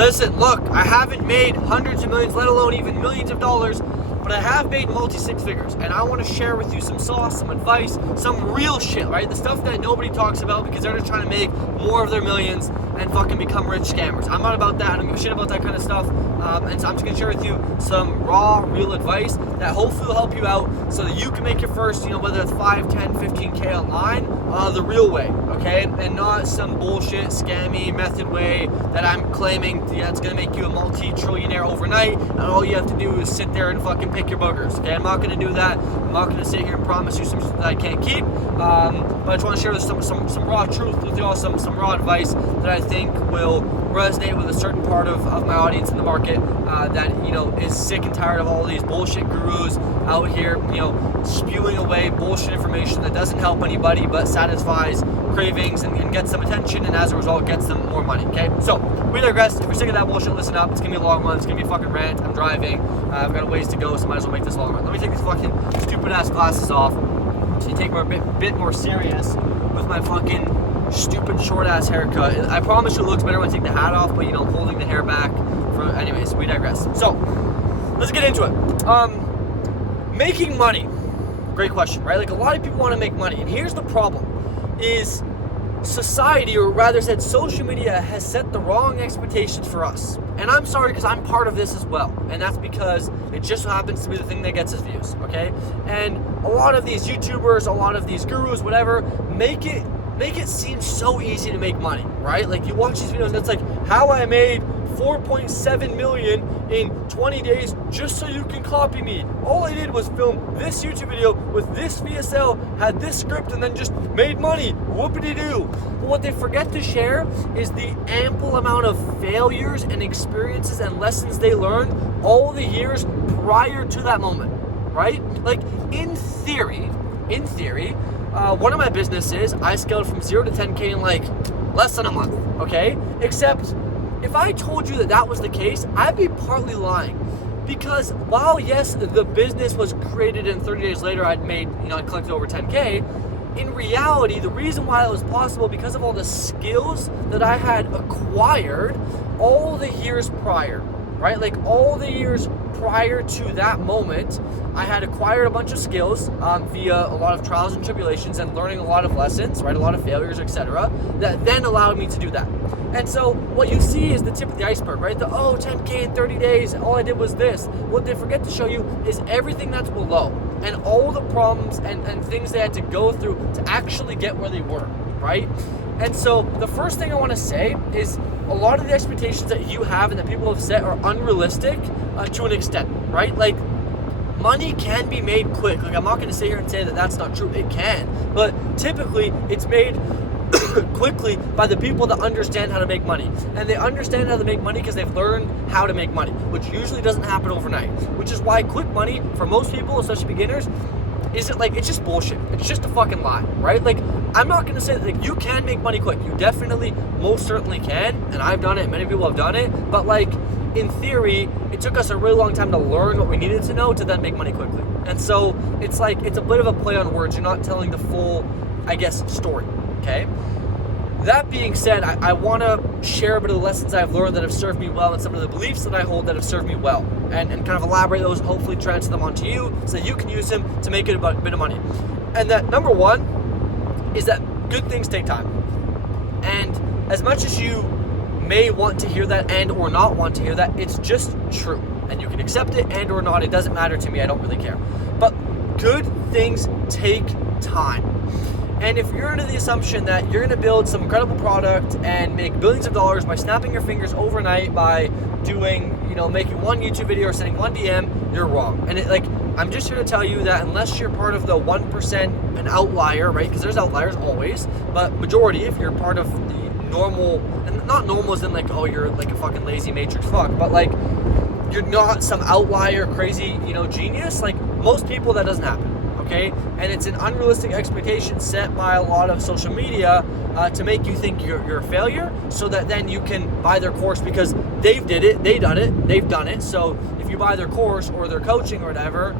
Listen, look, I haven't made hundreds of millions, let alone even millions of dollars, but I have made multi-six figures, and I want to share with you some sauce, some advice, some real shit, right? The stuff that nobody talks about because they're just trying to make more of their millions and fucking become rich scammers. I'm not about that. I don't give a shit about that kind of stuff. And so I'm just going to share with you some raw, real advice that hopefully will help you out so that you can make your first, whether it's 5, 10, 15K online, the real way, okay? And not some bullshit, scammy method way that I'm claiming it's going to make you a multi-trillionaire overnight, and all you have to do is sit there and fucking pick your boogers, okay? I'm not going to do that. I'm not going to sit here and promise you some that I can't keep, but I just want to share some raw truth with you all, some raw advice that I think will resonate with a certain part of my audience in the market that is sick and tired of all these bullshit gurus out here spewing away bullshit information that doesn't help anybody but satisfies cravings and gets them attention, and as a result gets them more money. Okay, so we digress. If you're sick of that bullshit, listen up. It's gonna be a long one. It's gonna be a fucking rant. I'm driving. I've got a ways to go, so might as well make this long one. Let me take these fucking stupid ass glasses off so you take me a bit more serious with my fucking stupid short ass haircut. I promise you it looks better when I take the hat off, but holding the hair back. Anyways, we digress. So let's get into it. Making money. Great question, right? Like, a lot of people want to make money, and here's the problem: is society, or rather said social media, has set the wrong expectations for us. And I'm sorry, because I'm part of this as well, and that's because it just happens to be the thing that gets us views, okay? And a lot of these YouTubers, a lot of these gurus, whatever, make it seem so easy to make money, right? Like, you watch these videos and it's like, how I made 4.7 million in 20 days just so you can copy me. All I did was film this YouTube video with this VSL, had this script, and then just made money. Whoopity-doo. But what they forget to share is the ample amount of failures and experiences and lessons they learned all the years prior to that moment, right? Like, in theory, one of my businesses, I scaled from 0 to 10K in like less than a month, okay? Except, if I told you that was the case, I'd be partly lying. Because while, yes, the business was created and 30 days later I'd made, I'd collected over 10K, in reality, the reason why it was possible because of all the skills that I had acquired all the years prior, right? Like, all the years prior to that moment, I had acquired a bunch of skills via a lot of trials and tribulations and learning a lot of lessons, right? A lot of failures, etc. that then allowed me to do that. And so what you see is the tip of the iceberg, right? 10K in 30 days, all I did was this. What they forget to show you is everything that's below and all the problems and things they had to go through to actually get where they were, right? And so the first thing I want to say is a lot of the expectations that you have and that people have set are unrealistic to an extent, right? Like, money can be made quick. Like, I'm not going to sit here and say that that's not true. It can. But typically, it's made quickly by the people that understand how to make money. And they understand how to make money because they've learned how to make money, which usually doesn't happen overnight. Which is why quick money, for most people, especially beginners, it's just bullshit. It's just a fucking lie, right? Like, I'm not going to say that you can make money quick. You definitely, most certainly can. And I've done it. Many people have done it. But, like, in theory, it took us a really long time to learn what we needed to know to then make money quickly. And so it's a bit of a play on words. You're not telling the full, story, okay? That being said, I want to share a bit of the lessons I've learned that have served me well and some of the beliefs that I hold that have served me well, and kind of elaborate those and hopefully transfer them onto you so that you can use them to make it a bit of money. And that number one is that good things take time. And as much as you may want to hear that and or not want to hear that, it's just true. And you can accept it and or not. It doesn't matter to me. I don't really care. But good things take time. And if you're under the assumption that you're going to build some incredible product and make billions of dollars by snapping your fingers overnight by doing, making one YouTube video or sending one DM, you're wrong. And I'm just here to tell you that unless you're part of the 1%, an outlier, right? Because there's outliers always, but majority, if you're part of the normal, and not normal as in you're like a fucking lazy matrix fuck, but you're not some outlier crazy, genius. Like, most people, that doesn't happen. Okay? And it's an unrealistic expectation set by a lot of social media to make you think you're a failure, so that then you can buy their course because they've done it. So if you buy their course or their coaching or whatever,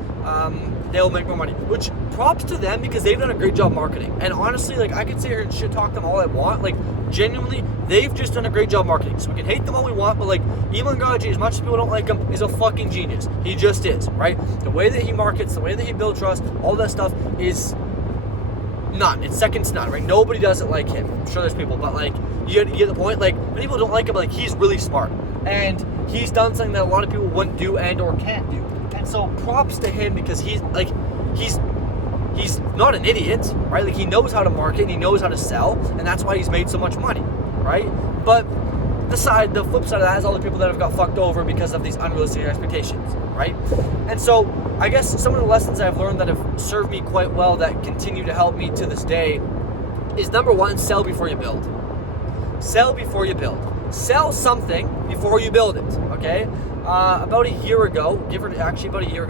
they'll make more money. Which props to them, because they've done a great job marketing. And honestly, like, I could sit here and shit talk them all I want. Like, genuinely, they've just done a great job marketing. So we can hate them all we want, but like, Iman Gaji, as much as people don't like him, is a fucking genius. He just is, right? The way that he markets, the way that he builds trust, all that stuff is none. It's second to none, right? Nobody does it like him. I'm sure there's people, but like, you get the point. Like, many people don't like him, but like, he's really smart. And he's done something that a lot of people wouldn't do and or can't do. And so props to him, because he's not an idiot, right? Like, he knows how to market and he knows how to sell, and that's why he's made so much money, right? But the flip side of that is all the people that have got fucked over because of these unrealistic expectations, right? And so I guess some of the lessons I've learned that have served me quite well, that continue to help me to this day, is number one, sell before you build. Sell before you build. Sell something before you build it, okay? About a year ago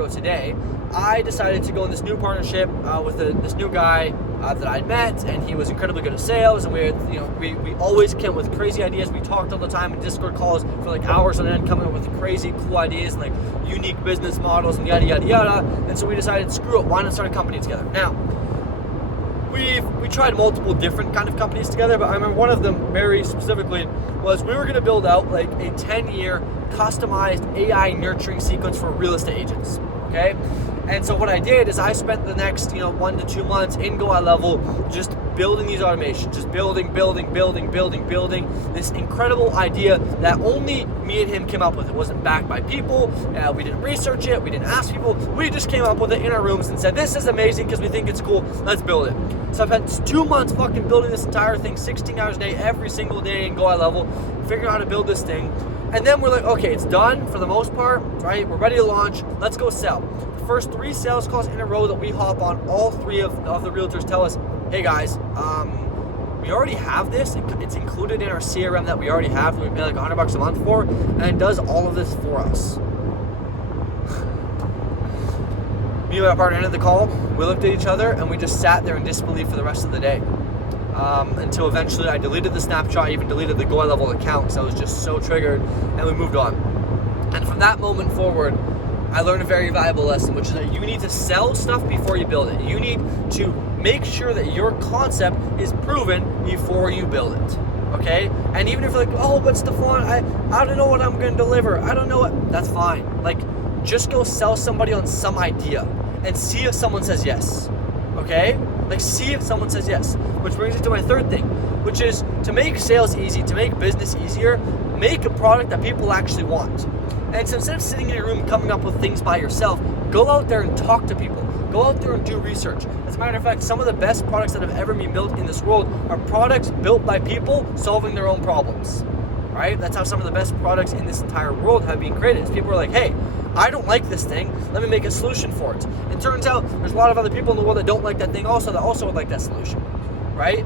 today, I decided to go in this new partnership with this new guy that I'd met, and he was incredibly good at sales, and we always came with crazy ideas. We talked all the time in Discord calls for like hours on end, coming up with crazy cool ideas and like unique business models and yada yada yada. And so we decided, screw it, why not start a company together? Now, we tried multiple different kind of companies together, but I remember one of them very specifically was we were going to build out like a 10-year customized AI nurturing sequence for real estate agents, okay? And so what I did is I spent the next 1 to 2 months in Go High Level just building these automations, just building this incredible idea that only me and him came up with. It wasn't backed by people. We didn't research it. We didn't ask people. We just came up with it in our rooms and said, this is amazing because we think it's cool. Let's build it. So I've had 2 months fucking building this entire thing, 16 hours a day, every single day in Go High Level, figuring out how to build this thing. And then we're like, okay, it's done for the most part, right? We're ready to launch. Let's go sell. The first 3 sales calls in a row that we hop on, all 3 of the realtors tell us, hey guys, we already have this. It's included in our CRM that we already have. We pay like $100 a month for, and it does all of this for us. Me and my partner ended the call. We looked at each other and we just sat there in disbelief for the rest of the day. Until eventually I deleted the snapshot, I even deleted the Go High Level account because I was just so triggered, and we moved on. And from that moment forward, I learned a very valuable lesson, which is that you need to sell stuff before you build it. You need to make sure that your concept is proven before you build it, okay? And even if you're like, oh, but Stefan, I don't know what I'm going to deliver. I don't know what, that's fine. Like, just go sell somebody on some idea and see if someone says yes, okay? Like, see if someone says yes. Which brings me to my third thing, which is to make sales easy, to make business easier, make a product that people actually want. And so instead of sitting in your room coming up with things by yourself, go out there and talk to people. Go out there and do research. As a matter of fact, some of the best products that have ever been built in this world are products built by people solving their own problems, right? That's how some of the best products in this entire world have been created. It's people are like, hey, I don't like this thing, let me make a solution for it. It turns out there's a lot of other people in the world that don't like that thing also, that also would like that solution, right?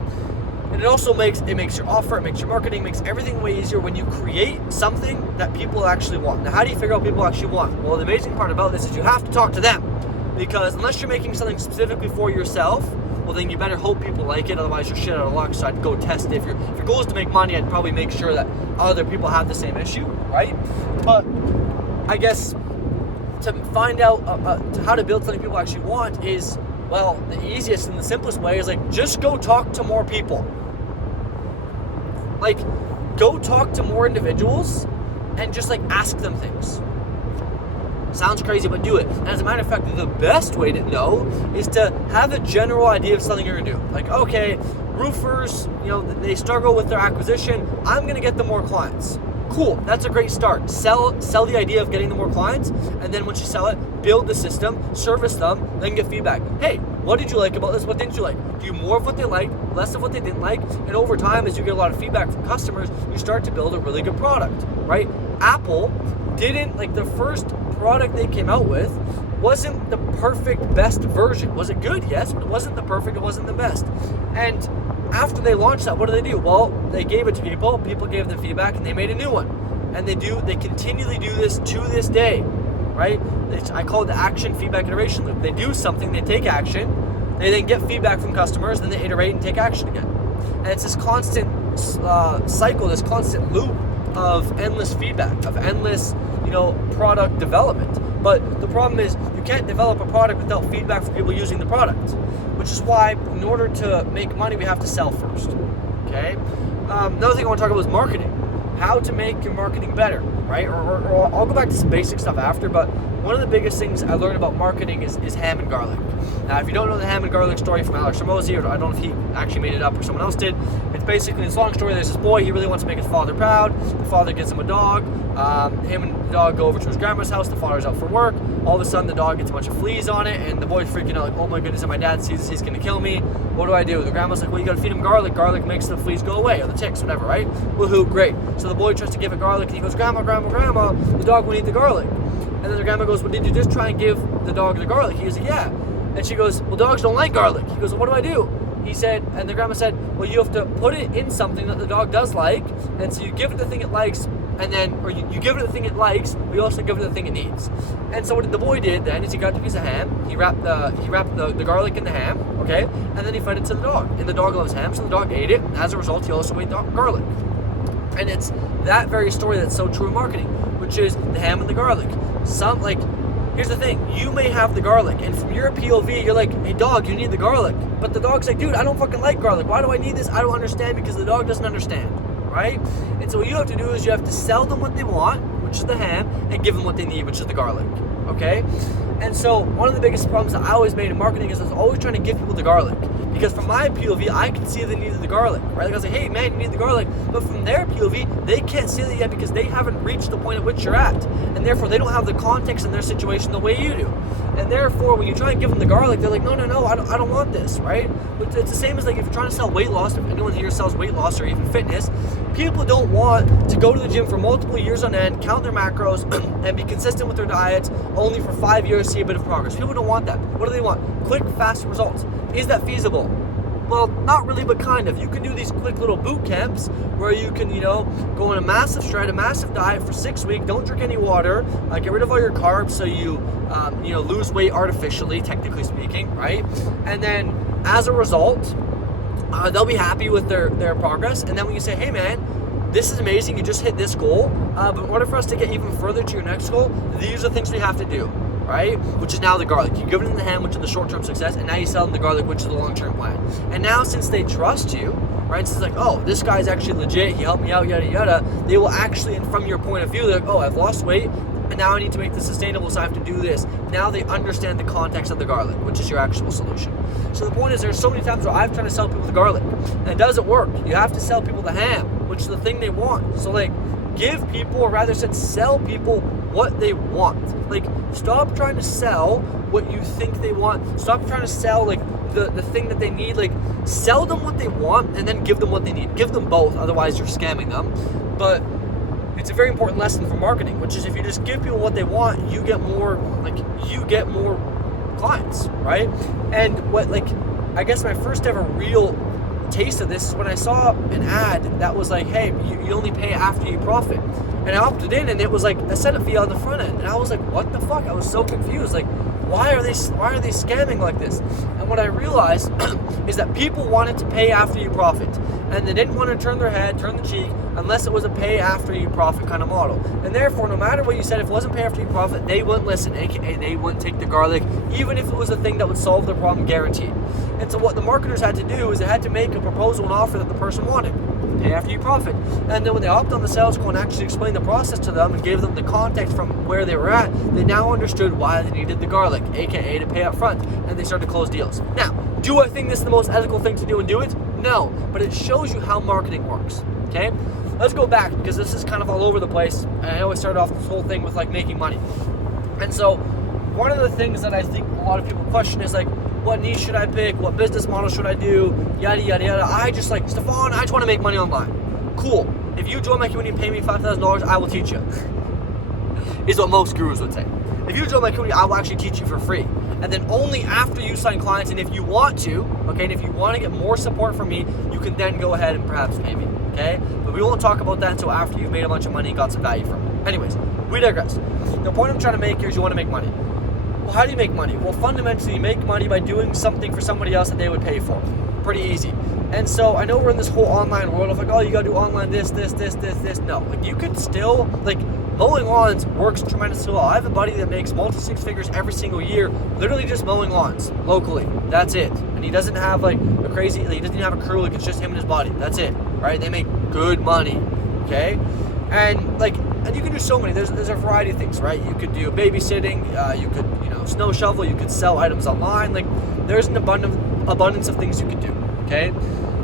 And it also makes your offer, it makes your marketing, makes everything way easier when you create something that people actually want. Now, how do you figure out what people actually want? Well, the amazing part about this is you have to talk to them, because unless you're making something specifically for yourself, well, then you better hope people like it, otherwise you're shit out of luck. So I'd go test it. If your goal is to make money, I'd probably make sure that other people have the same issue, right? But I guess to find out how to build something people actually want is, well, the easiest and the simplest way is like, just go talk to more people. Like, go talk to more individuals and just like ask them things. Sounds crazy, but do it. And as a matter of fact, the best way to know is to have a general idea of something you're gonna do. Like, okay, roofers, they struggle with their acquisition. I'm gonna get them more clients. Cool, that's a great start. Sell the idea of getting them more clients, and then once you sell it, build the system, service them, then get feedback. Hey, what did you like about this? What didn't you like? Do more of what they liked, less of what they didn't like, and over time, as you get a lot of feedback from customers, you start to build a really good product, right? Apple didn't, like, the first product they came out with wasn't the perfect best version. Was it good? Yes, but it wasn't the perfect, it wasn't the best. And after they launched that, what do? Well, they gave it to people gave them feedback, and they made a new one. And they continually do this to this day, right? I call it the action feedback iteration loop. They do something, they take action, they then get feedback from customers, then they iterate and take action again. And it's this constant cycle, this constant loop of endless feedback, of endless, product development. But the problem is you can't develop a product without feedback from people using the product, which is why in order to make money, we have to sell first, okay? Another thing I want to talk about is marketing. How to make your marketing better, right? Or I'll go back to some basic stuff after, but one of the biggest things I learned about marketing is ham and garlic. Now, if you don't know the ham and garlic story from Alex Hormozi, or I don't know if he actually made it up or someone else did, it's basically this long story. There's this boy, he really wants to make his father proud. The father gives him a dog. Him and the dog go over to his grandma's house. The father's out for work. All of a sudden, the dog gets a bunch of fleas on it, and the boy's freaking out, like, oh my goodness, if my dad sees this, he's going to kill me. What do I do? The grandma's like, well, you got to feed him garlic. Garlic makes the fleas go away, or the ticks, whatever, right? Woohoo, great. So the boy tries to give it garlic, and he goes, grandma, the dog won't eat the garlic. And then the grandma goes, well, did you just try and give the dog the garlic? He goes, yeah. And she goes, well, dogs don't like garlic. He goes, well, what do I do? He said, and the grandma said, well, you have to put it in something that the dog does like, and so you give it the thing it likes, and then, or you give it the thing it likes, but you also give it the thing it needs. And so what the boy did then is he got the piece of ham, he wrapped the garlic in the ham, okay, and then he fed it to the dog. And the dog loves ham, so the dog ate it, and as a result, he also ate the garlic. And it's that very story that's so true in marketing, which is the ham and the garlic. Here's the thing, you may have the garlic, and from your POV, you're like, hey dog, you need the garlic. But the dog's like, dude, I don't fucking like garlic. Why do I need this? I don't understand, because the dog doesn't understand, right? And so what you have to do is you have to sell them what they want, which is the ham, and give them what they need, which is the garlic, okay? And so one of the biggest problems that I always made in marketing is I was always trying to give people the garlic. Because from my POV, I can see the need of the garlic, right? Like I was like, hey man, you need the garlic. But from their POV, they can't see that yet because they haven't reached the point at which you're at. And therefore, they don't have the context in their situation the way you do. And therefore, when you try and give them the garlic, they're like, no, I don't want this, right? But it's the same as like if you're trying to sell weight loss, if anyone here sells weight loss or even fitness, people don't want to go to the gym for multiple years on end, count their macros, and be consistent with their diets only for 5 years to see a bit of progress. People don't want that. What do they want? Quick, fast results. Is that feasible? Well, not really, but kind of. You can do these quick little boot camps where you can, go on a massive shred, a massive diet for 6 weeks, don't drink any water, get rid of all your carbs so you, lose weight artificially, technically speaking, right? And then as a result, they'll be happy with their progress. And then when you say, hey man, this is amazing, you just hit this goal, but in order for us to get even further to your next goal, these are things we have to do, right? Which is now the garlic. You give them the ham, which is the short-term success, and now you sell them the garlic, which is the long-term plan. And now since they trust you, right, since it's like, oh, this guy's actually legit, he helped me out, yada yada, they will actually, and from your point of view, they're like, oh, I've lost weight, and now I need to make this sustainable, so I have to do this. Now they understand the context of the garlic, which is your actual solution. So the point is, there's so many times where I've tried to sell people the garlic, and it doesn't work. You have to sell people the ham, which is the thing they want. So give people, or rather said, sell people what they want. Stop trying to sell what you think they want. Stop trying to sell the thing that they need. Sell them what they want and then give them what they need. Give them both, otherwise you're scamming them. But it's a very important lesson for marketing, which is if you just give people what they want, you get more clients, right? And I guess my first ever real taste of this is when I saw an ad that was like, hey, you only pay after you profit. And I opted in, and it was like a setup fee on the front end. And I was like, what the fuck? I was so confused. Why are they scamming like this? And what I realized is that people wanted to pay after you profit. And they didn't want to turn the cheek, unless it was a pay after you profit kind of model. And therefore, no matter what you said, if it wasn't pay after you profit, they wouldn't listen, aka they wouldn't take the garlic, even if it was a thing that would solve their problem guaranteed. And so what the marketers had to do is they had to make a proposal and offer that the person wanted. Pay after you profit. And then when they hopped on the sales call and actually explained the process to them and gave them the context from where they were at, they now understood why they needed the garlic, aka to pay up front, and they started to close deals. Now, do I think this is the most ethical thing to do and do it? No, but it shows you how marketing works, okay? Let's go back, because this is kind of all over the place, and I always start off this whole thing with making money. And so one of the things that I think a lot of people question is what niche should I pick? What business model should I do? Yada, yada, yada. I just Stefan, I just want to make money online. Cool. If you join my community and pay me $5,000, I will teach you. Is what most gurus would say. If you join my community, I will actually teach you for free. And then only after you sign clients, and if you want to, okay, and if you want to get more support from me, you can then go ahead and perhaps pay me, okay? But we won't talk about that until after you've made a bunch of money and got some value from it. Anyways, we digress. The point I'm trying to make here is you want to make money. Well, how do you make money? Well, fundamentally, you make money by doing something for somebody else that they would pay for. pretty easy. And so I know we're in this whole online world of like, oh, you gotta do online this. No, like you could still, like, mowing lawns works tremendously well. I have a buddy that makes multi-six figures every single year, literally just mowing lawns locally. That's it. And he doesn't have like a crazy, he doesn't even have a crew, like it's just him and his body. That's it, right? They make good money, okay? And like, and you can do so many, there's a variety of things, right? You could do babysitting, you could, snow shovel, you could sell items online. Like, there's an abundance of things you could do, okay?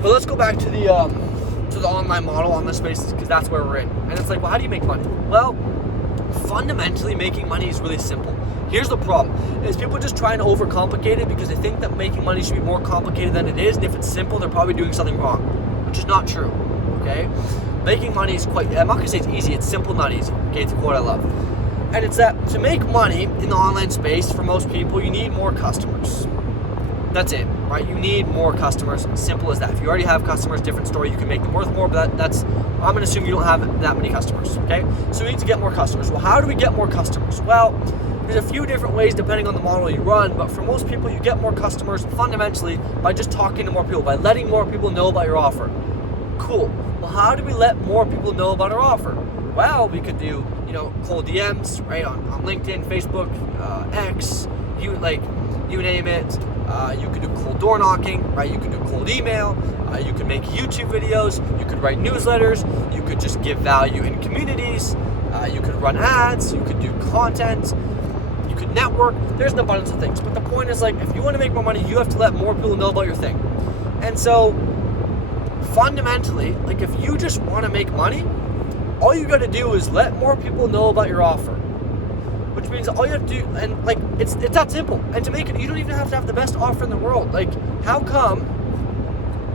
But let's go back to the online model on this space, because that's where we're in. And it's like, well, how do you make money? Well, fundamentally, making money is really simple. Here's the problem, is people just trying to overcomplicate it because they think that making money should be more complicated than it is, and if it's simple, they're probably doing something wrong, which is not true, okay? Making money is quite, I'm not gonna say it's easy, it's simple, not easy, okay? It's a quote I love. And it's that to make money in the online space, for most people, you need more customers. That's it, right? You need more customers, simple as that. If you already have customers, different story, you can make them worth more, but that's, I'm gonna assume you don't have that many customers, okay? So we need to get more customers. Well, how do we get more customers? Well, there's a few different ways depending on the model you run, but for most people, you get more customers fundamentally by just talking to more people, by letting more people know about your offer. Cool. Well, how do we let more people know about our offer? Well, we could do, cold DMs, right, on LinkedIn, Facebook, X, you name it. You could do cold door knocking, right? You could do cold email. You could make YouTube videos. You could write newsletters. You could just give value in communities. You could run ads. You could do content. You could network. There's an abundance of things. But the point is, like, if you want to make more money, you have to let more people know about your thing. And so, fundamentally, like, if you just want to make money, all you got to do is let more people know about your offer. Which means all you have to do, and like, it's that simple. And to make it, you don't even have to have the best offer in the world. Like, how come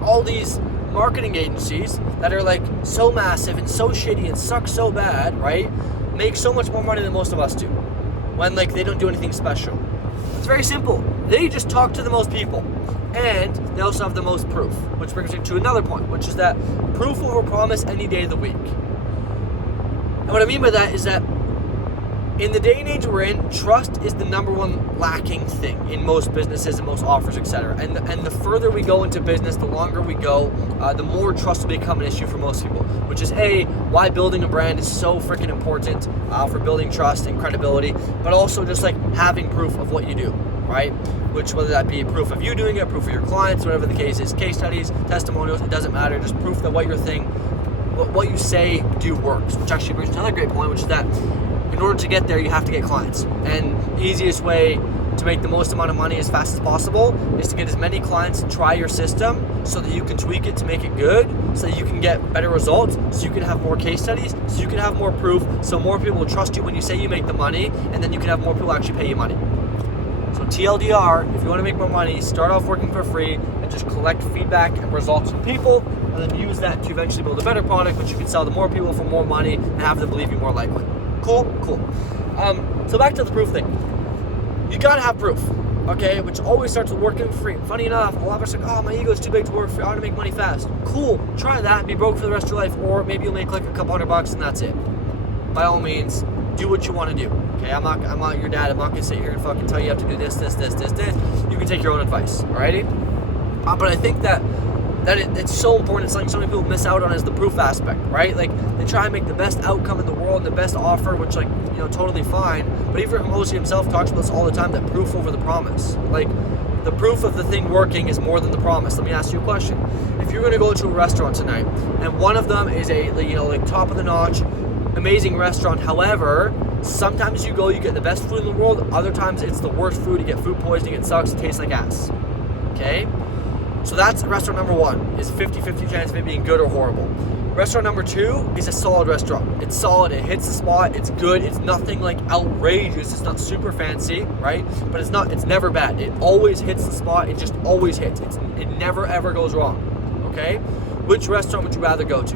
all these marketing agencies that are like so massive and so shitty and suck so bad, right, make so much more money than most of us do, when like they don't do anything special? It's very simple. They just talk to the most people, and they also have the most proof. Which brings me to another point, which is that proof over promise any day of the week. And what I mean by that is that in the day and age we're in, trust is the number one lacking thing in most businesses and most offers, etc. And the further we go into business, the longer we go, the more trust will become an issue for most people. Which is why building a brand is so freaking important for building trust and credibility, but also just like having proof of what you do, right? Which, whether that be proof of you doing it, proof of your clients, whatever the case is, case studies, testimonials, it doesn't matter. Just proof that what you say do works. Which actually brings to another great point, which is that in order to get there, you have to get clients. And the easiest way to make the most amount of money as fast as possible is to get as many clients to try your system so that you can tweak it to make it good, so that you can get better results, so you can have more case studies, so you can have more proof, so more people will trust you when you say you make the money, and then you can have more people actually pay you money. So TLDR, if you want to make more money, start off working for free and just collect feedback and results from people, and then use that to eventually build a better product, which you can sell to more people for more money and have them believe you more likely. Cool. So back to the proof thing. You gotta have proof, okay? Which always starts with working for free. Funny enough, a lot of us are like, oh, my ego is too big to work for free. I want to make money fast. Cool. Try that and be broke for the rest of your life, or maybe you'll make like a couple $100 and that's it. By all means, do what you want to do. Okay, I'm not your dad. I'm not gonna sit here and fucking tell you have to do this. You can take your own advice. Alrighty. But I think that it's so important. It's something so many people miss out on, is the proof aspect, right? Like, they try and make the best outcome in the world and the best offer, which, like, totally fine. But even Hormozi himself talks about this all the time, that proof over the promise. Like, the proof of the thing working is more than the promise. Let me ask you a question. If you're going to go to a restaurant tonight, and one of them is a, top of the notch, amazing restaurant, however, sometimes you go, you get the best food in the world, other times it's the worst food, you get food poisoning, it sucks, it tastes like ass. Okay? So that's restaurant number one, is 50-50 chance of it being good or horrible. Restaurant number two is a solid restaurant. It's solid, it hits the spot, it's good, it's nothing like outrageous, it's not super fancy, right? But it's never bad. It always hits the spot, it just always hits. It never ever goes wrong, okay? Which restaurant would you rather go to?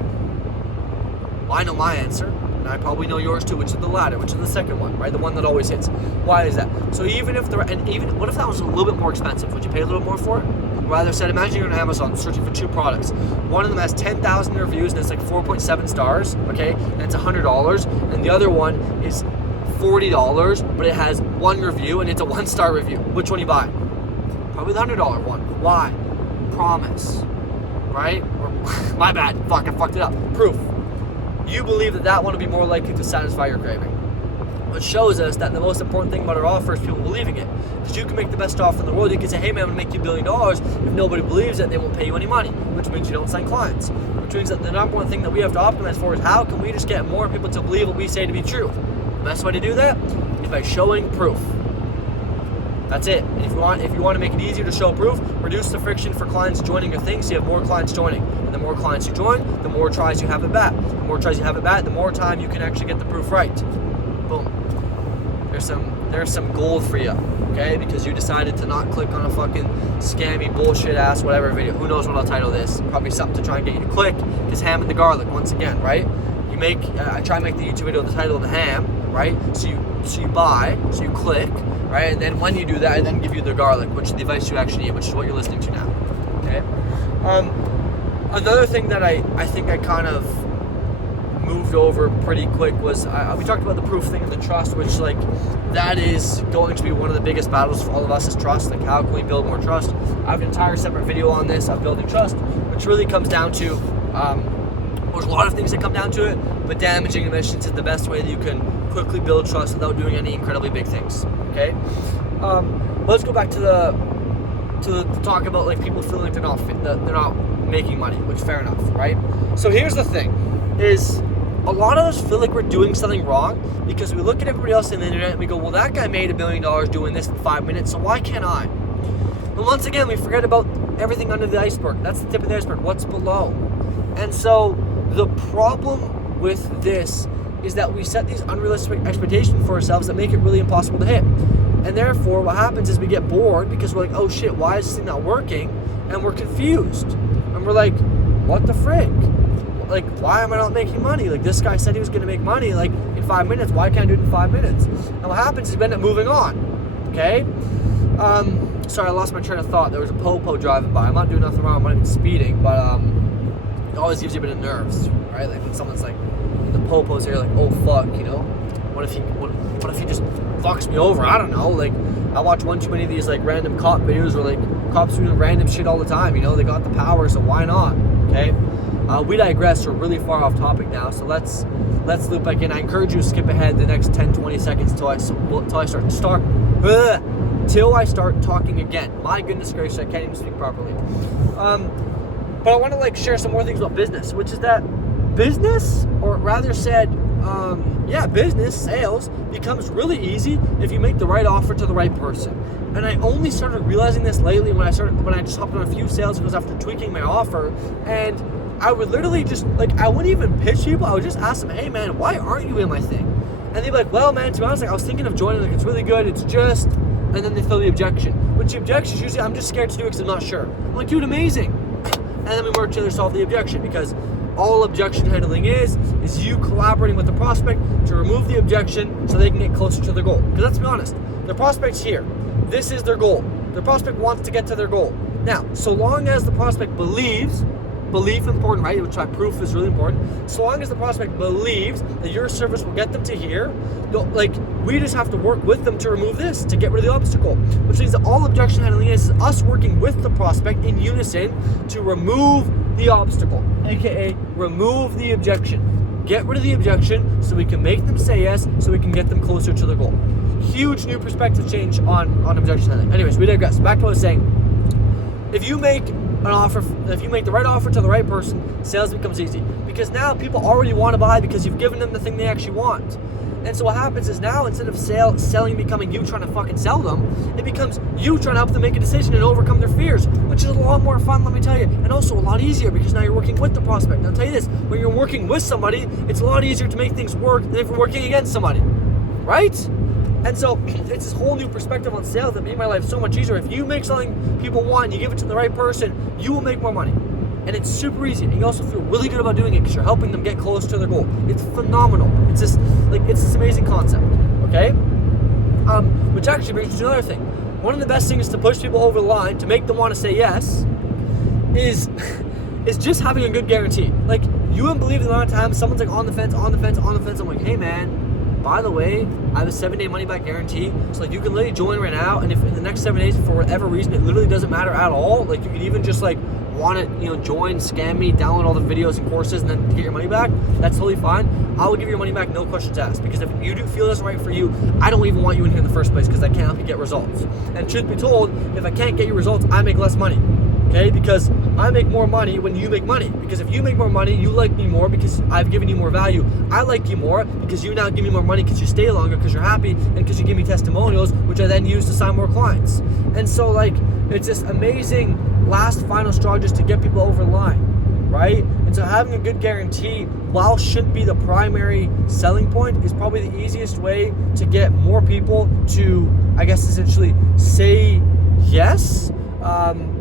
Well, I know my answer, and I probably know yours too, which is the latter, which is the second one, right? The one that always hits. Why is that? So what if that was a little bit more expensive? Would you pay a little more for it? Rather said, imagine you're on Amazon searching for two products. One of them has 10,000 reviews and it's like 4.7 stars, okay? And it's $100. And the other one is $40, but it has one review and it's a 1-star review. Which one do you buy? Probably the $100 one. Why? promise, right? Or, my bad, fuck, I fucked it up. Proof. You believe that one will be more likely to satisfy your craving. Which shows us that the most important thing about our offer is people believing it. Because you can make the best offer in the world. You can say, hey man, I'm going to make you $1 billion. If nobody believes it, they won't pay you any money, which means you don't sign clients. Which means that the number one thing that we have to optimize for is how can we just get more people to believe what we say to be true. The best way to do that is by showing proof. That's it. And if you want to make it easier to show proof, reduce the friction for clients joining your thing so you have more clients joining. And the more clients you join, the more tries you have at bat. The more tries you have at bat, the more time you can actually get the proof right. Boom. There's some gold for you, okay? Because you decided to not click on a fucking scammy bullshit ass whatever video. Who knows what I'll title this? Probably something to try and get you to click. Is ham and the garlic once again, right? I try and make the YouTube video the title of the ham, right? So you buy, so you click, right? And then when you do that, I then give you the garlic, which is the advice you actually need, which is what you're listening to now, okay? Another thing that I think I kind of moved over pretty quick was we talked about the proof thing and the trust, which that is going to be one of the biggest battles for all of us is trust. Like, how can we build more trust? I have an entire separate video on this, on building trust, which really comes down to there's a lot of things that come down to it, but damaging emissions is the best way that you can quickly build trust without doing any incredibly big things, okay? Let's go back to talk about people feeling like they're not making money, which fair enough, right? So here's the thing, is a lot of us feel like we're doing something wrong because we look at everybody else on the internet and we go, well, that guy made $1 billion doing this in 5 minutes, so why can't I? And once again, we forget about everything under the iceberg. That's the tip of the iceberg, what's below. And so the problem with this is that we set these unrealistic expectations for ourselves that make it really impossible to hit. And therefore, what happens is we get bored because we're like, oh shit, why is this thing not working? And we're confused. And we're like, what the frick? Why am I not making money? This guy said he was going to make money in 5 minutes. Why can't I do it in 5 minutes? And what happens is we end up moving on. Okay? Sorry, I lost my train of thought. There was a popo driving by. I'm not doing nothing wrong. I'm not even speeding, but it always gives you a bit of nerves, right? When someone's the popo's here, oh fuck, what if he just fucks me over? I don't know. I watch one too many of these random cop videos where cops doing random shit all the time. They got the power, so why not? Okay. We digress. We're really far off topic now, so let's loop back in. I encourage you to skip ahead the next 10-20 seconds till I start talking again. My goodness gracious, I can't even speak properly. But I want to share some more things about business, which is that business, or rather said, business, sales, becomes really easy if you make the right offer to the right person. And I only started realizing this lately when I just hopped on a few sales calls after tweaking my offer, and I would literally just, I wouldn't even pitch people. I would just ask them, hey man, why aren't you in my thing? And they'd be like, well man, to be honest, I was thinking of joining, it's really good, it's just, and then they throw the objection. Which the objection is usually, I'm just scared to do it because I'm not sure. I'm like, dude, amazing. And then we work together to solve the objection, because all objection handling is you collaborating with the prospect to remove the objection so they can get closer to their goal. Because let's be honest, the prospect's here. This is their goal. The prospect wants to get to their goal. Now, so long as the prospect believes, belief important, right? Which proof is really important. So long as the prospect believes that your service will get them to here, we just have to work with them to remove this, to get rid of the obstacle. Which means that all objection handling is us working with the prospect in unison to remove the obstacle, aka remove the objection. Get rid of the objection so we can make them say yes, so we can get them closer to the goal. Huge new perspective change on objection handling. Anyways, we digress. Back to what I was saying. If you make the right offer to the right person, sales becomes easy. Because now people already want to buy because you've given them the thing they actually want. And so what happens is now, instead of selling becoming you trying to fucking sell them, it becomes you trying to help them make a decision and overcome their fears, which is a lot more fun, let me tell you, and also a lot easier because now you're working with the prospect. And I'll tell you this, when you're working with somebody, it's a lot easier to make things work than if you're working against somebody, right? And so it's this whole new perspective on sales that made my life so much easier. If you make something people want and you give it to the right person, you will make more money. And it's super easy. And you also feel really good about doing it because you're helping them get close to their goal. It's phenomenal. It's this amazing concept, okay? Which actually brings me to another thing. One of the best things to push people over the line, to make them want to say yes, is just having a good guarantee. You wouldn't believe the amount of times someone's on the fence. I'm like, hey man, by the way, I have a 7-day money back guarantee. So like you can literally join right now, and if in the next 7 days, for whatever reason, it literally doesn't matter at all, like you could even just like want to, join, scam me, download all the videos and courses, and then get your money back, that's totally fine. I will give you your money back, no questions asked, because if you do feel this right for you, I don't even want you in here in the first place, because I can't help you get results. And truth be told, if I can't get you results, I make less money. Okay, because I make more money when you make money. Because if you make more money, you like me more because I've given you more value. I like you more because you now give me more money because you stay longer, because you're happy, and because you give me testimonials, which I then use to sign more clients. And so like, it's this amazing last final straw just to get people over the line, right? And so having a good guarantee, while should be the primary selling point, is probably the easiest way to get more people to, I guess, essentially say yes,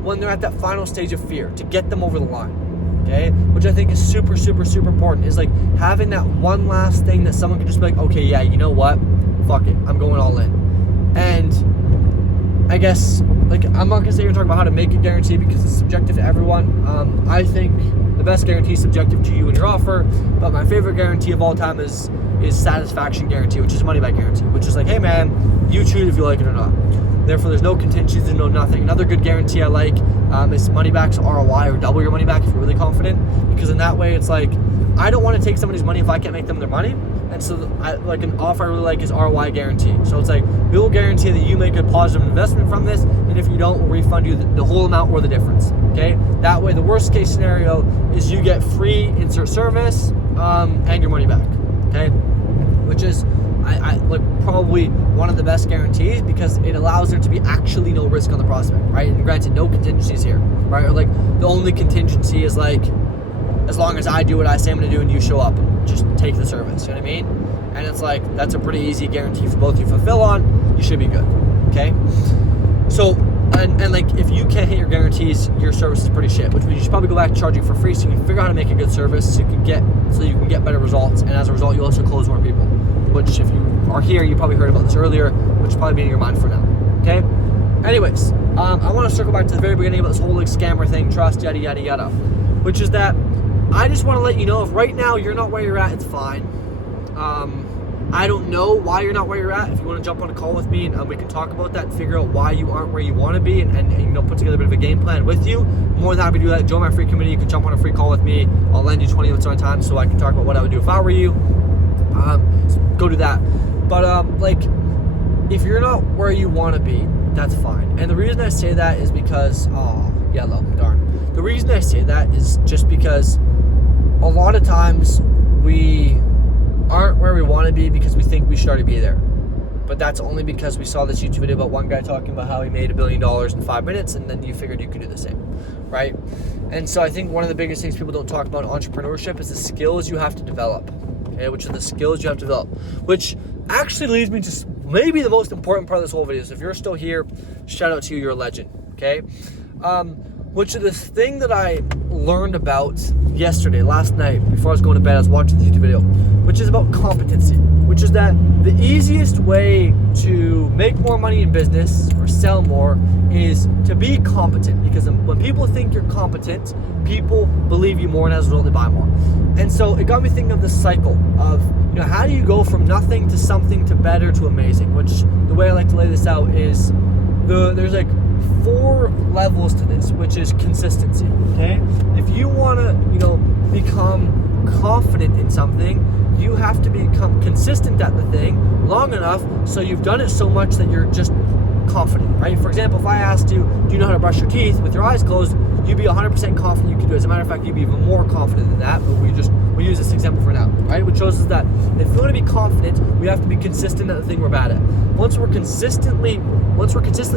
when they're at that final stage of fear, to get them over the line, okay? Which I think is super, super, super important, is like having that one last thing that someone can just be like, okay, yeah, you know what? Fuck it, I'm going all in. And I guess, like, I'm not gonna sit here and talk about how to make a guarantee because it's subjective to everyone. I think the best guarantee is subjective to you and your offer, but my favorite guarantee of all time is satisfaction guarantee, which is money back guarantee, which is like, hey man, you choose if you like it or not. Therefore, there's no contingencies, there's no nothing. Another good guarantee I like is money back's ROI, or double your money back if you're really confident, because in that way, it's like, I don't want to take somebody's money if I can't make them their money. And so like an offer I really like is ROI guarantee. So it's like, we will guarantee that you make a positive investment from this, and if you don't, we'll refund you the whole amount or the difference, okay? That way, the worst case scenario is you get free insert service and your money back, okay? Which is, I like probably one of the best guarantees, because it allows there to be actually no risk on the prospect, right? And granted, no contingencies here, right? Or like, the only contingency is like, as long as I do what I say I'm gonna do and you show up, just take the service, you know what I mean? And it's like, that's a pretty easy guarantee for both of you to fulfill on, you should be good, okay? So, and like, if you can't hit your guarantees, your service is pretty shit, which means you should probably go back to charging for free, so you can figure out how to make a good service so you can get better results, and as a result, you also close more people, which if you are here, you probably heard about this earlier, which will probably be in your mind for now, okay? Anyways, I want to circle back to the very beginning about this whole like scammer thing, trust, yada, yada, yada, which is that I just want to let you know, if right now you're not where you're at, it's fine. I don't know why you're not where you're at. If you want to jump on a call with me and we can talk about that and figure out why you aren't where you want to be, and put together a bit of a game plan with you, I'm more than happy to do that. Join my free community. You can jump on a free call with me. I'll lend you 20 minutes of my time so I can talk about what I would do if I were you. So go do that. But like, if you're not where you want to be, that's fine. And the reason I say that is because, yellow, darn. The reason I say that is just because a lot of times we aren't where we want to be because we think we should already be there. But that's only because we saw this YouTube video about one guy talking about how he made $1 billion in 5 minutes, and then you figured you could do the same, right? And so I think one of the biggest things people don't talk about in entrepreneurship is the skills you have to develop, okay? Which are the skills you have to develop, which actually leads me to maybe the most important part of this whole video. So if you're still here, shout out to you, you're a legend, okay? Which is this thing that I learned about yesterday, last night, before I was going to bed. I was watching this YouTube video, which is about competency, which is that the easiest way to make more money in business or sell more is to be competent, because when people think you're competent, people believe you more, and as a result, they buy more. And so it got me thinking of this cycle of, how do you go from nothing to something to better to amazing, which the way I like to lay this out is there's like 4 levels to this, which is consistency, okay? If you want to, become confident in something, you have to become consistent at the thing long enough so you've done it so much that you're just confident, right? For example, if I asked you, do you know how to brush your teeth with your eyes closed, you'd be 100% confident you could do it. As a matter of fact, you'd be even more confident than that, but we use this example for now, right? Which shows us that if we want to be confident, we have to be consistent at the thing we're bad at. Once we're consistently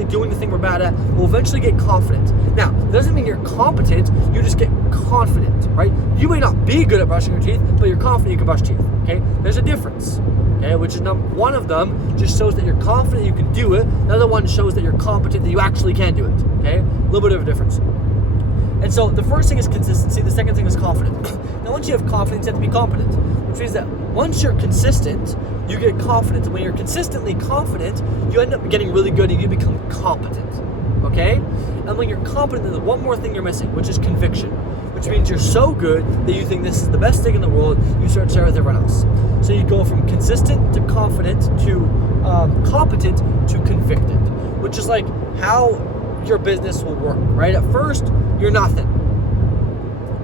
doing the thing we're bad at, we'll eventually get confident. Now, it doesn't mean you're competent, you just get confident, right? You may not be good at brushing your teeth, but you're confident you can brush teeth, okay? There's a difference, okay? Which is one of them just shows that you're confident you can do it. Another one shows that you're competent, that you actually can do it, okay? A little bit of a difference. And so the first thing is consistency, the second thing is confidence. Now once you have confidence, you have to be competent, which means that once you're consistent, you get confidence. When you're consistently confident, you end up getting really good and you become competent, okay? And when you're competent, there's one more thing you're missing, which is conviction. which means you're so good that you think this is the best thing in the world. You start sharing with everyone else. So you go from consistent to confident to competent to convicted, which is like how your business will work, right? At first, you're nothing.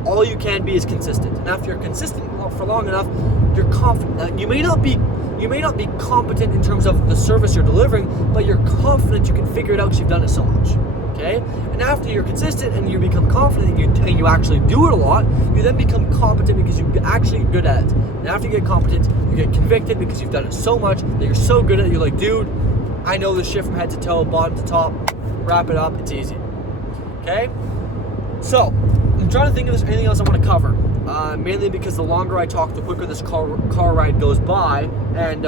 All you can be is consistent, and after you're consistent for long enough, you're confident. Now, you may not be competent in terms of the service you're delivering, but you're confident you can figure it out because you've done it so much. Okay? And after you're consistent and you become confident and you actually do it a lot, you then become competent because you're actually good at it. And after you get competent, you get convicted because you've done it so much that you're so good at it. You're like, dude, I know this shit from head to toe, bottom to top. Wrap it up. It's easy. Okay? So, I'm trying to think if there's anything else I want to cover. Mainly because the longer I talk, the quicker this car ride goes by. And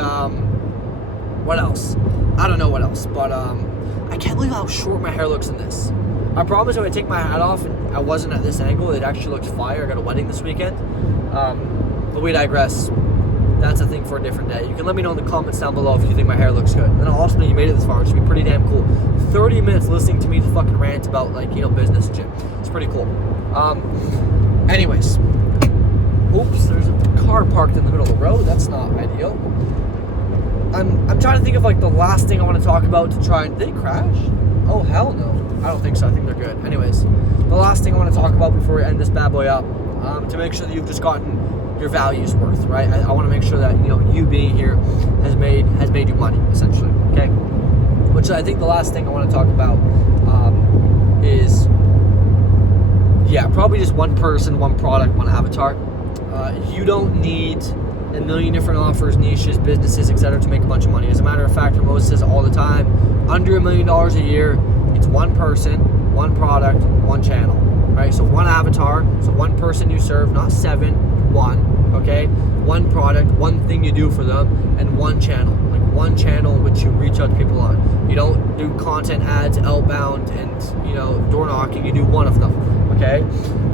what else? I don't know what else, but I can't believe how short my hair looks in this. I promise when I take my hat off and I wasn't at this angle, it actually looks fire. I got a wedding this weekend. But we digress. That's a thing for a different day. You can let me know in the comments down below if you think my hair looks good. And then also know you made it this far, which would be pretty damn cool. 30 minutes listening to me fucking rant about business and shit. It's pretty cool. Anyways. Oops, there's a car parked in the middle of the road. That's not ideal. I'm trying to think of the last thing I want to talk about to try and... Did they crash? Oh, hell no. I don't think so. I think they're good. Anyways, the last thing I want to talk about before we end this bad boy up, to make sure that you've just gotten your value's worth, right? I want to make sure that, you being here has made you money, essentially, okay? Which I think the last thing I want to talk about is, probably just one person, one product, one avatar. You don't need a million different offers, niches, businesses, etc. to make a bunch of money. As a matter of fact, Moses says all the time, under $1 million a year, it's one person, one product, one channel, right? So one avatar, so one person you serve, not 7, one, okay? One product, one thing you do for them, and one channel. One channel in which you reach out to people on. You don't do content ads, outbound, and door knocking. You do one of them, okay?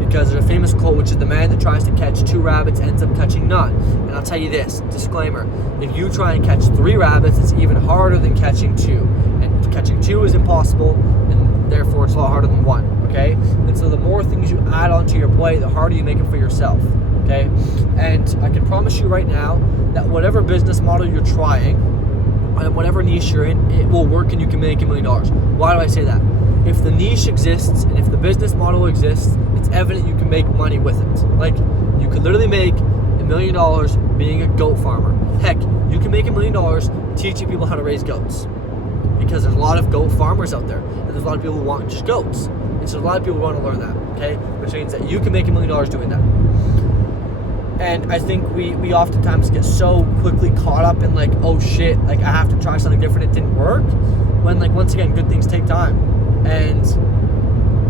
Because there's a famous quote, which is the man that tries to catch 2 rabbits ends up catching none. And I'll tell you this, disclaimer, if you try and catch 3 rabbits, it's even harder than catching 2. And catching 2 is impossible, and therefore it's a lot harder than 1, okay? And so the more things you add onto your plate, the harder you make it for yourself, okay? And I can promise you right now that whatever business model you're trying, and whatever niche you're in, it will work and you can make $1 million. Why do I say that? If the niche exists and if the business model exists, it's evident you can make money with it. You could literally make $1 million being a goat farmer. Heck, you can make $1 million teaching people how to raise goats. Because there's a lot of goat farmers out there, and there's a lot of people who want just goats. And so a lot of people want to learn that, okay? Which means that you can make $1 million doing that. And I think we oftentimes get so quickly caught up in oh shit, I have to try something different, it didn't work. When once again, good things take time. And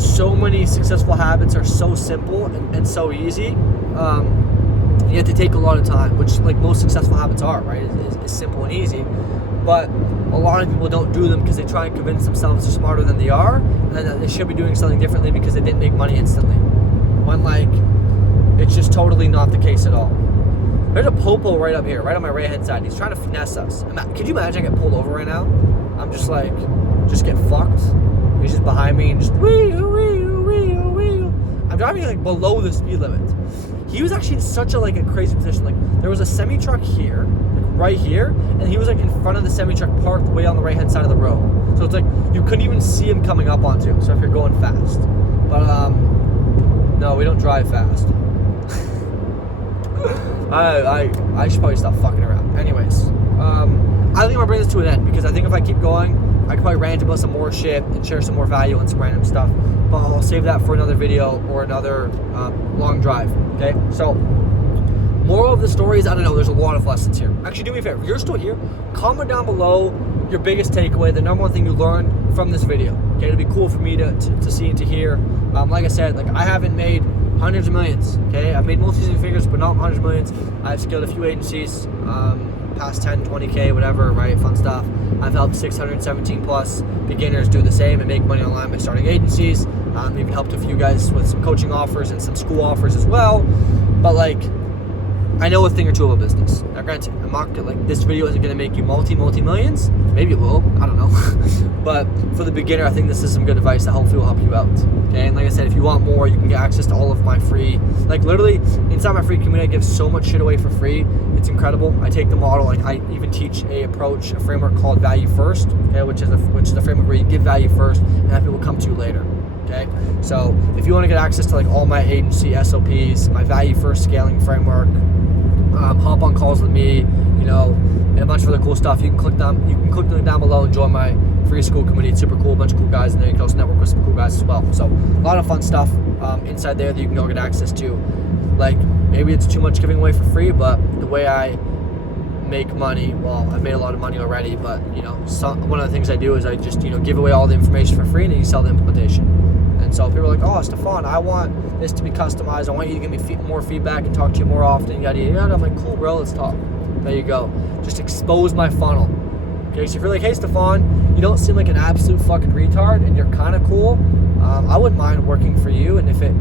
so many successful habits are so simple and so easy. You have to take a lot of time, which most successful habits are, right? It's simple and easy. But a lot of people don't do them because they try and convince themselves they're smarter than they are, and that they should be doing something differently because they didn't make money instantly. When it's just totally not the case at all. There's a popo right up here, right on my right hand side. He's trying to finesse us. Could you imagine I get pulled over right now? I'm just just get fucked. He's just behind me and just I'm driving below the speed limit. He was actually in such a crazy position. There was a semi truck here, right here, and he was in front of the semi truck parked way on the right hand side of the road. So it's you couldn't even see him coming up onto you. So if you're going fast, but no, we don't drive fast. I should probably stop fucking around. Anyways, I think I'm gonna bring this to an end because I think if I keep going, I could probably rant about some more shit and share some more value and some random stuff. But I'll save that for another video or another long drive. Okay, so moral of the story is, I don't know, there's a lot of lessons here. Actually, do me a favor, if you're still here, comment down below your biggest takeaway, the number one thing you learned from this video. Okay, it'd be cool for me to see and to hear. Like I said, I haven't made hundreds of millions, okay? I've made multi-six figures, but not hundreds of millions. I've scaled a few agencies, past 10, 20K, whatever, right? Fun stuff. I've helped 617 plus beginners do the same and make money online by starting agencies. Even helped a few guys with some coaching offers and some school offers as well. But I know a thing or two about business. Now granted, I'm not like, this video isn't gonna make you multi-millions. Maybe it will, I don't know. But for the beginner, I think this is some good advice that hopefully will help you out. Okay, and like I said, if you want more, you can get access to all of my free, like literally inside my free community, I give so much shit away for free. It's incredible. I take the model, like I even teach a framework called Value First, okay, which is a framework where you give value first and have people come to you later. Okay, so if you want to get access to like all my agency SOPs, my Value First scaling framework, hop on calls with me, you know, and a bunch of other cool stuff, you can click the link down below and join my free school community. It's super cool, a bunch of cool guys in there. You can also network with some cool guys as well. So a lot of fun stuff inside there that you can go get access to. Like, maybe it's too much giving away for free, but the way I make money, well, I've made a lot of money already, but you know, one of the things I do is I just, you know, give away all the information for free and then you sell the implementation. And so people are like, oh, Stefan, I want this to be customized. I want you to give me more feedback and talk to you more often. Yada, yada, yada. I'm like, cool, bro, let's talk. There you go. Just expose my funnel. Okay, so if you're like, hey, Stefan, you don't seem like an absolute fucking retard and you're kind of cool, I wouldn't mind working for you. And if it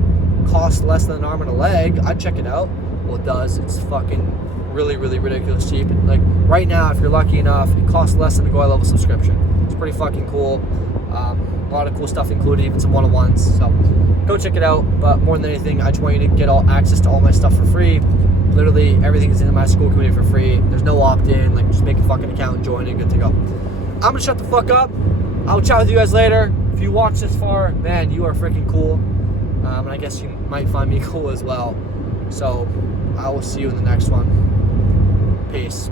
costs less than an arm and a leg, I'd check it out. Well, it does. It's fucking really, really ridiculous cheap. And like right now, if you're lucky enough, it costs less than a Go level subscription. It's pretty fucking cool. A lot of cool stuff included, even some one-on-ones. So go check it out. But more than anything, I just want you to get access to all my stuff for free. Literally everything is in my school community for free. There's no opt-in. Like, just make a fucking account and join and good to go. I'm gonna shut the fuck up. I'll chat with you guys later. If you watch this far, man, you are freaking cool. And I guess you might find me cool as well. So I will see you in the next one. Peace.